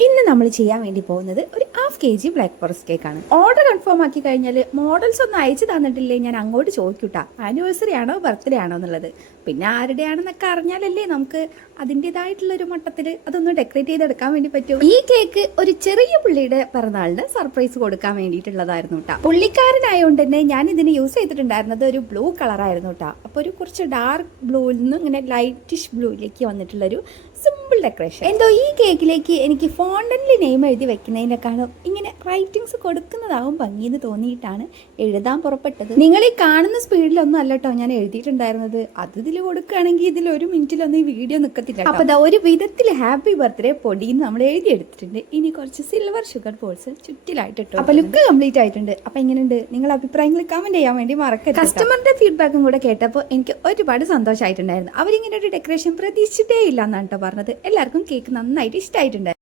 ഇന്ന് നമ്മൾ ചെയ്യാൻ വേണ്ടി പോകുന്നത് ഒരു half K G black forest കേക്കാണ് ഓർഡർ കൺഫേം ആക്കി കഴിഞ്ഞാൽ മോഡൽസ് ഒന്നും അയച്ചു തന്നിട്ടില്ലേ? ഞാൻ അങ്ങോട്ട് ചോദിക്കൂട്ടാ. ആനിവേഴ്സറി ആണോ ബർത്ത്ഡേ ആണോ എന്നുള്ളത്. പിന്നെ ആരുടെയാണെന്നൊക്കെ അറിഞ്ഞാലല്ലേ നമുക്ക് അതിന്റെതായിട്ടുള്ള ഒരു മട്ടത്തിൽ അതൊന്ന് ഡെക്കറേറ്റ് ചെയ്തെടുക്കാൻ വേണ്ടി പറ്റും. ഈ കേക്ക് ഒരു ചെറിയ പുള്ളിയുടെ പിറന്നാളിന് സർപ്രൈസ് കൊടുക്കാൻ വേണ്ടിയിട്ടുള്ളതായിരുന്നു കേട്ടോ പുള്ളിക്കാരനായതുകൊണ്ട് തന്നെ ഞാൻ ഇതിന് യൂസ് ചെയ്തിട്ടുണ്ടായിരുന്നത് ഒരു ബ്ലൂ കളറായിരുന്നു കേട്ടോ അപ്പോൾ ഒരു കുറച്ച് ഡാർക്ക് ബ്ലൂവിൽ നിന്ന് ഇങ്ങനെ ലൈറ്റിഷ് ബ്ലൂയിലേക്ക് വന്നിട്ടുള്ളൊരു സിമ്പിൾ ഡെക്കറേഷൻ എന്തോ ഈ കേക്കിലേക്ക് എനിക്ക് ഫോണ്ടനിൽ നെയിം എഴുതി വെക്കുന്നതിനേക്കാളും ഇങ്ങനെ റൈറ്റിങ്സ് കൊടുക്കുന്നതാവും ഭംഗിയെന്ന് തോന്നിയിട്ടാണ് എഴുതാൻ പുറപ്പെട്ടത്. നിങ്ങൾ ഈ കാണുന്ന സ്പീഡിലൊന്നും അല്ല കേട്ടോ ഞാൻ എഴുതിയിട്ടുണ്ടായിരുന്നത്. അത് ഇതിൽ കൊടുക്കുകയാണെങ്കിൽ ഇതിൽ ഒരു മിനിറ്റിലൊന്നും ഈ വീഡിയോ നിൽക്കത്തില്ല അപ്പൊ അതാ ഒരു വിധത്തിൽ ഹാപ്പി ബർത്ത്ഡേ പൊടിന്ന് നമ്മൾ എഴുതിയെടുത്തിട്ടുണ്ട്. ഇനി കുറച്ച് സിൽവർ ഷുഗർ ബോൾസ് ചുറ്റിലായിട്ട് ഇട്ടു അപ്പൊ ലുക്ക് കംപ്ലീറ്റ് ആയിട്ടുണ്ട്. അപ്പൊ എങ്ങനെയുണ്ട് നിങ്ങൾ അഭിപ്രായങ്ങൾ കമന്റ് ചെയ്യാൻ വേണ്ടി മറക്കരുത് കസ്റ്റമറിന്റെ ഫീഡ്ബാക്കും കൂടെ കേട്ടപ്പോൾ എനിക്ക് ഒരുപാട് സന്തോഷമായിട്ടുണ്ടായിരുന്നു അവരിങ്ങനെ ഒരു ഡെക്കറേഷൻ പ്രതീക്ഷിച്ചിട്ടേ ഇല്ല എന്നാണ് കേട്ടോ പറഞ്ഞത്. എല്ലാവർക്കും കേക്ക് നന്നായിട്ട് ഇഷ്ടമായിട്ടുണ്ട്